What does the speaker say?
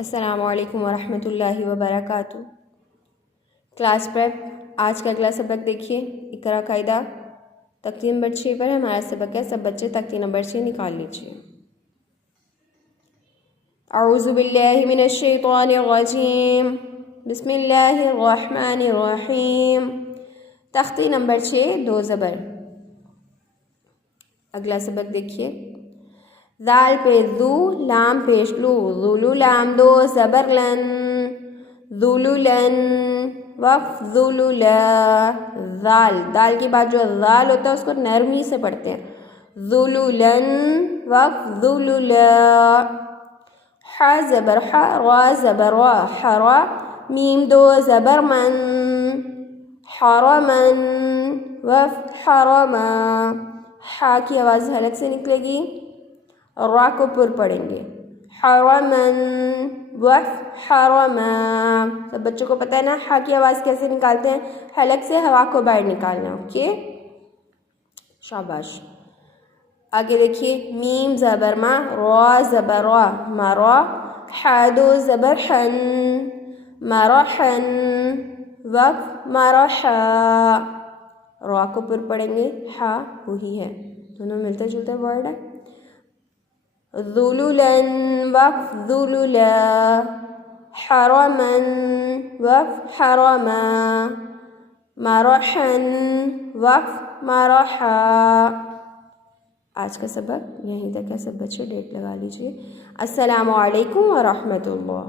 अस्सलामु अलैकुम वरहमतुल्लाहि वबरकातुहू। क्लास प्रेप आज का अगला सबक देखिए। इकरा कायदा तख्ती नंबर 6 पर हमारा सबक है। सब बच्चे तख्ती नंबर 6 निकाल लीजिए। अऊज़ु बिल्लाहि मिनश शैतानिर रजीम, बिस्मिल्लाहिर रहमानिर रहीम। तख्ती नंबर 6 दो ज़बर। अगला सबक देखिए। दाल पे दू, लाम पेश लू, जुलू लाम दो ज़बर लन, जुलुलन, वक़्फ़ जुलुला। दाल दाल के बाद जो दाल होता है उसको नरमी से पढ़ते हैं। जुलुलन, वक़्फ़ जुलुला। हा ज़बर हा, रा ज़बर रा, हरा, मीम दो ज़बर मन, हरमन, वक़्फ़ हरमा। हा की आवाज़ हलक से निकलेगी, रा को पुर पढ़ेंगे। हरमन, वक़्फ़ हरमा। सब बच्चों को पता है ना हा की आवाज़ कैसे निकालते हैं, हलक से हवा को बाहर निकालना। ओके, शाबाश। आगे देखिए। मीम ज़बर मा, रा ज़बर रा, मरा, हा दो ज़बर हन, मरहन, वक़्फ़ मरहा। रा को पुर पढ़ेंगे, हा वही है, दोनों मिलते जुलते वर्ड है। ज़ुलुलन, वक़्फ़ ज़ुलुला, हरमन, वक़्फ़ हरमा, मरहन, वक़्फ़ मरहा। आज का सबक यहीं तक है। सब बच्चे डेट लगा लीजिए। अस्सलामु अलैकुम व रहमतुल्लाह।